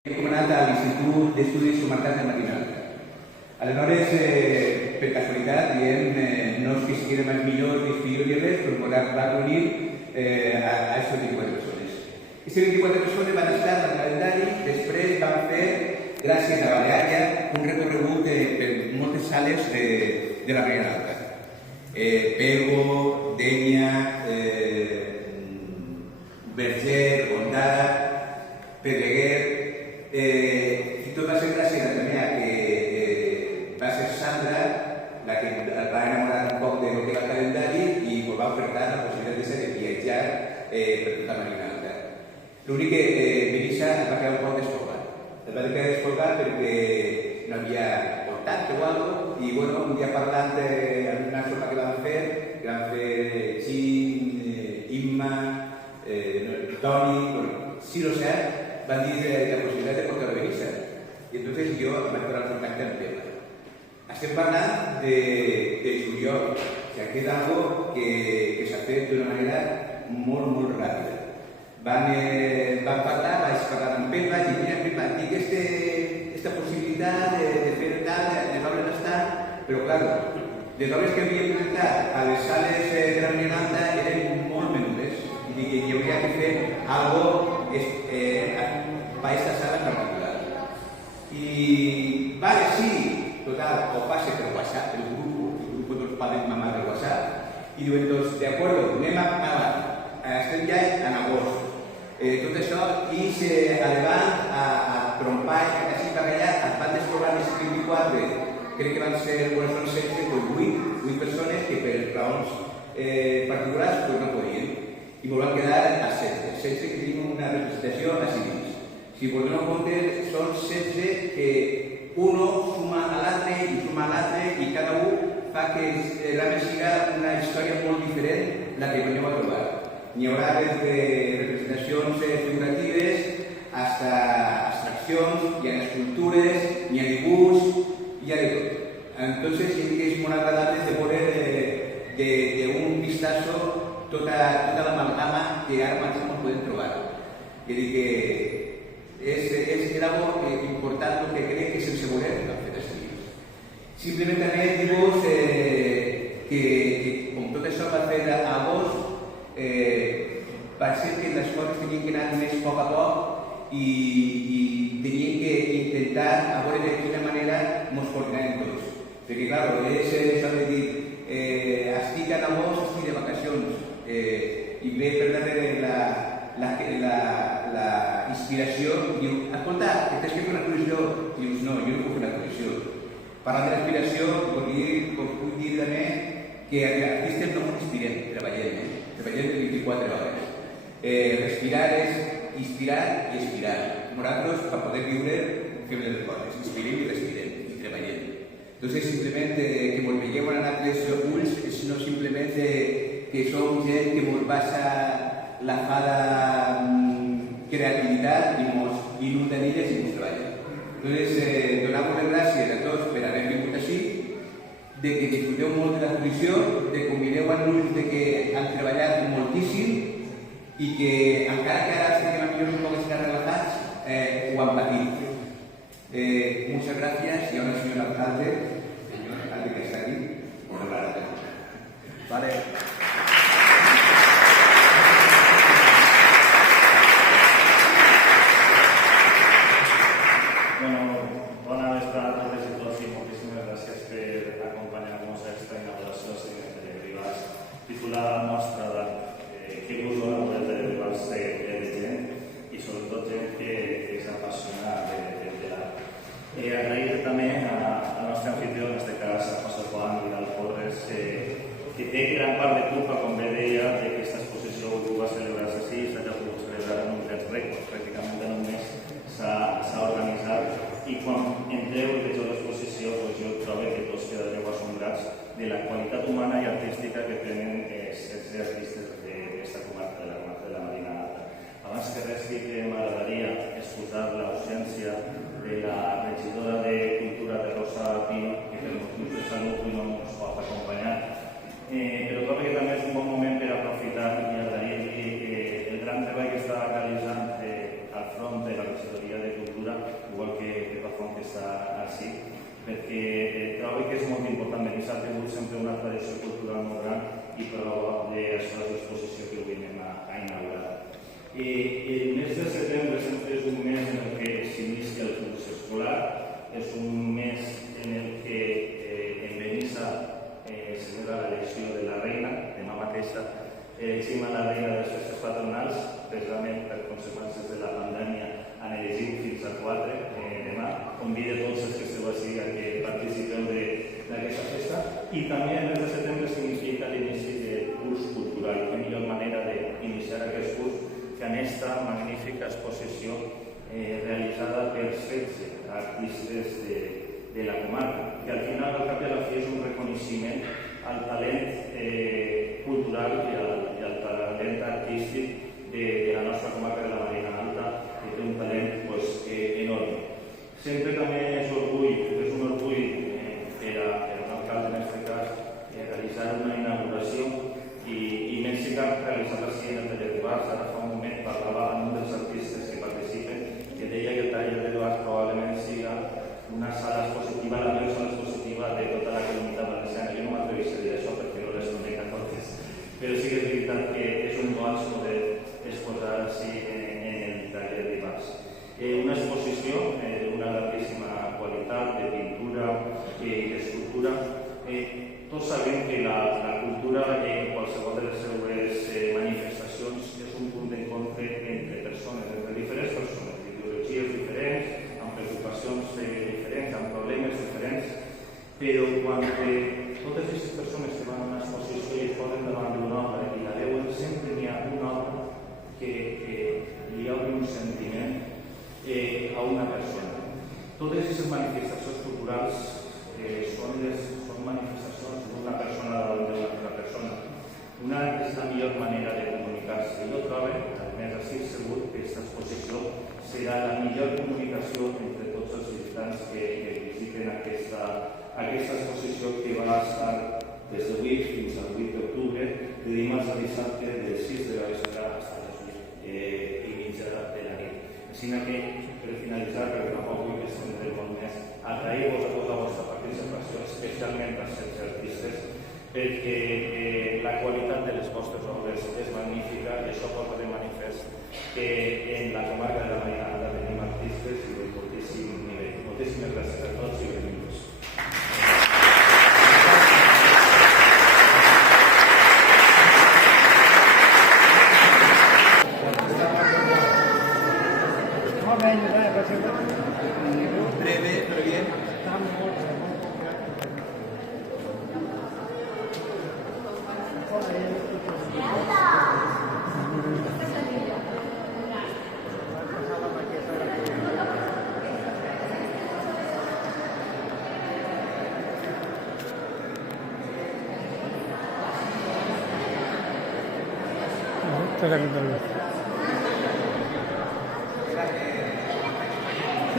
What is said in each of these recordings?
He comanat a l'Institut d'Estudis Humanitats de Marinalta. Aleshores, per casualitat, no és que siguin els millors d'estudios i res, però va reunir a aquestes 24 persones. Aquestes 24 persones van estar al calendari, després van fer, gràcies a Baleària, un recorregut per moltes sales de la Marinalta. Pego, Dénia, Verger, Gondara, Pedreguer, i tot va ser gràcies també a que va ser Sandra la que va enamorar un poc del que era el calendari i va ofertar la possibilitat de viatjar per tota Marinalta. L'únic que Benissa es va quedar un poc descolgat. Es va quedar descolgat perquè no havia contacte o alguna cosa i un dia parlant amb una sopa que van fer Xin, Imma, Toni, sí o cert, van dir la possibilitat de portar a Benissa. I entonces jo em vaig posar en contacte amb el tema. Estem parlant de juliol, que és algo que s'ha fet d'una manera molt ràpida. Van parlar, vaig parlar amb Pep, vaig dir, mira, tinc aquesta possibilitat de fer tal, de obres estar, però clar, les obres que havia presentat a les sales de la Marinalta eren molt menudes. I que hi hauria que fer algo para esta sala en particular. Y vale, sí, total, o pase por WhatsApp, el grupo de los padres y mamás de WhatsApp, y digo, entonces, de acuerdo, anem estem ja en agost. Tot això, i elevant a trompar i així per allà, es van descobrar les 24, crec que van ser, són 16 o 8 persones que per raons particulars no podien. I ens van quedar a 16 que tenim una representació a civils. Si volem en compte, són 16 que uno suma a l'altre i cada un fa que realment siga una història molt diferent la que veneu a trobar. N'hi haurà des de representacions figuratives fins a abstraccions, hi ha escultures, hi ha dibuix, hi ha de tot. Entonces, sí que és molt agradable de veure d'un vistazo tota l'amalgama que ara mateix podem trobar. És a dir que és algo important que crec que sense voler l'han fet així. Simplement també dir-vos que com tot això va fer a agost, va ser que les coses tenien que anar més a poc i tenien que intentar a veure de quina manera ens coordinàvem tots. Perquè, clar, és això de dir, estic a agost, estic de vacacions, i ve per darrere la inspiració, diu, escolta, que tens que fer una exposició. Dius, no, jo no puc fer una exposició. Parlant de l'inspiració, puc dir també que els artistes no ens inspirem treballem de 24 hores. Respirar és inspirar i expirar. Nosaltres, per poder viure, fem les coses, inspirem i respirem i treballem. Entonces, simplement que ens veieu en altres ulls, no simplement que som gent que ens basa la fada creativitat i ens inunda d'elles i ens treballa. Entonces, donar-vos les gràcies a tots per haver vingut així, de que disfruteu molt de l'exposició, de que mireu en ulls de que han treballat moltíssim i que encara que ara estem millor un poc estar relajats, ho han patit. Muchas gracias y ahora señor alcalde que está aquí, por hablar de esto. Vale. La mostra que us dona poder derivar-se de gent i sobretot gent que és apassionada de l'art. Agrair també a la nostra anfitrió, en aquest cas a José Juan Vidal Porres, que té gran part de culpa, com bé deia, que aquesta exposició va celebrar-se així, s'ha pogut celebrar en un temps rècord, pràcticament en un mes s'ha organitzat i quan entreu i vegeu l'exposició jo trobo que tots quedareu assombrats de la qualitat humana i artística que tenen els artistes d'aquesta comarca, de la comarca de la Marina Alta. Abans que res sí que m'agradaria excusar l'ausència de la regidora de Cultura de Rosa Pino, que per motius de salut no ens pot acompanyar, però trobo que també és un bon moment per aprofitar i agrair el gran treball que està realitzant al front de la regidoria de Cultura perquè trobo que és molt important, perquè s'ha tingut sempre una tradició cultural molt gran i prou això és l'exposició que avui anem a inaugurar. El mes de setembre sempre és un mes en el que s'inicia el curs escolar, és un mes en el que en Benissa celebra l'elecció de la reina, demà mateixa elegim a la reina de les festes patronals, precisament per conseqüències de la pandèmia han elegit fins a 4 demà. Convido a tots els que esteu així a que participeu d'aquesta festa. I també el mes de setembre significa l'inici del curs cultural. Quina millor manera d'iniciar aquest curs que en esta magnífica exposició realitzada per 16 artistes de la comarca, que al final, al cap i a la fi, és un reconeixement al talent cultural i al talent artístic de la nostra comarca de la Marina Alta, que té un talent enorme. Sempre també és un orgull per a un alcalde, en aquest cas, realitzar una inauguració i més si cal realitzar-la així en el taller de Bars. Ara fa un moment parlava amb un dels artistes que participen que deia que el taller de Bars probablement siga una sala expositiva, la millor sala expositiva de tota la comunitat valenciana. Jo no m'atreveixo a dir això perquè no les conec a totes, però sí que és veritat que és un bon poder exposar així en el taller de Bars. Una exposició d'una altíssima qualitat de pintura i d'escultura. Tots sabem que la cultura en qualsevol de les seues manifestacions és un punt d'encontre entre persones, entre diferents persones, ideologies diferents, amb preocupacions diferents, amb problemes diferents, però quan totes aquestes persones que van a una exposició i es posen davant d'una obra i la veuen, sempre n'hi ha una obra que li obre un sentiment a una persona. Totes aquestes manifestacions culturals són manifestacions d'una persona davant d'una altra persona. Una és la millor manera de comunicar-se. Jo trobo, a més així segur, que aquesta exposició serà la millor comunicació entre tots els visitants que visiten aquesta exposició que va estar des d'avui fins al 8 d'octubre, de dimarts a dissabte, de 6 de la vespre fins a les 8:30 de la nit. Així que, per finalitzar, perquè tampoc vull que estendrem molt més, agrair-vos a tota la vostra participació, especialment als 16 artistes, perquè la qualitat de les vostres obres és magnífica i això posa de manifest que en la comarca de la Marina Alta tenim artistes i de moltíssim nivell. Moltíssimes gràcies a tots i benvinguts. Breve, pero bien.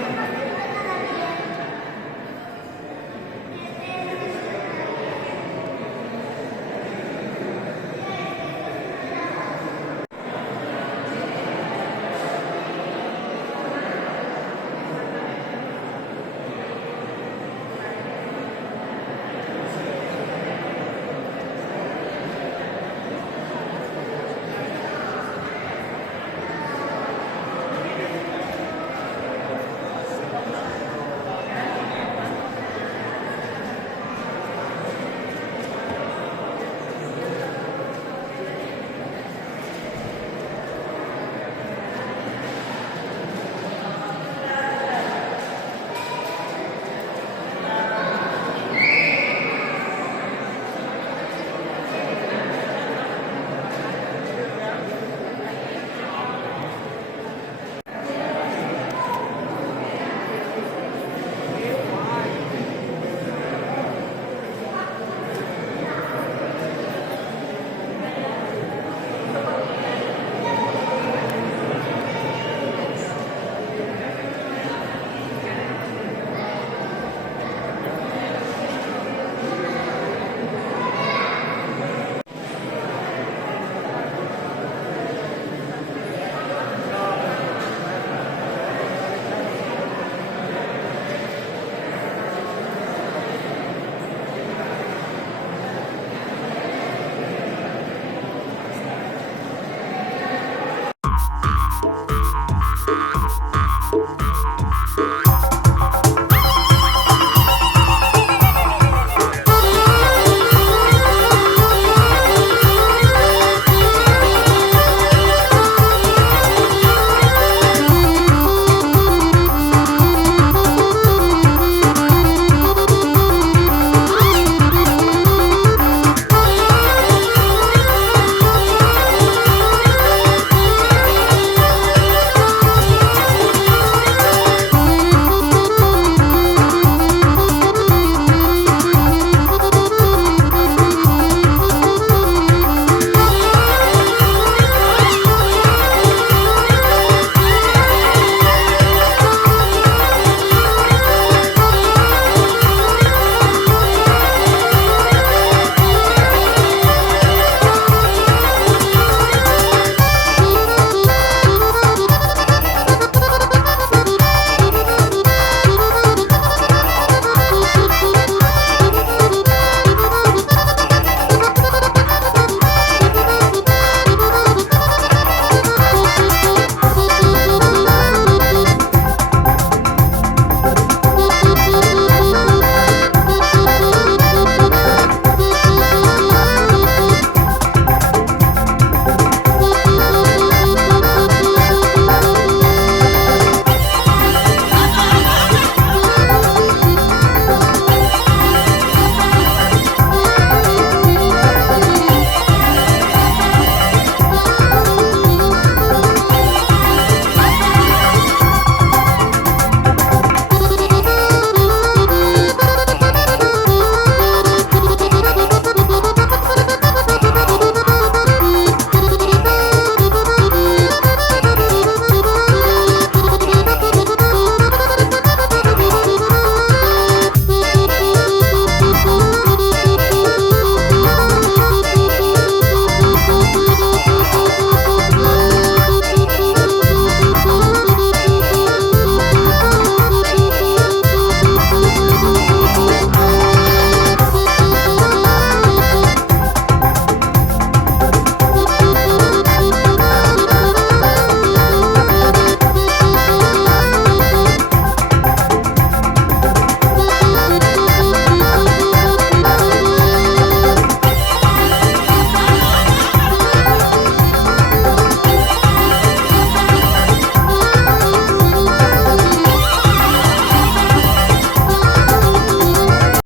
Gracias.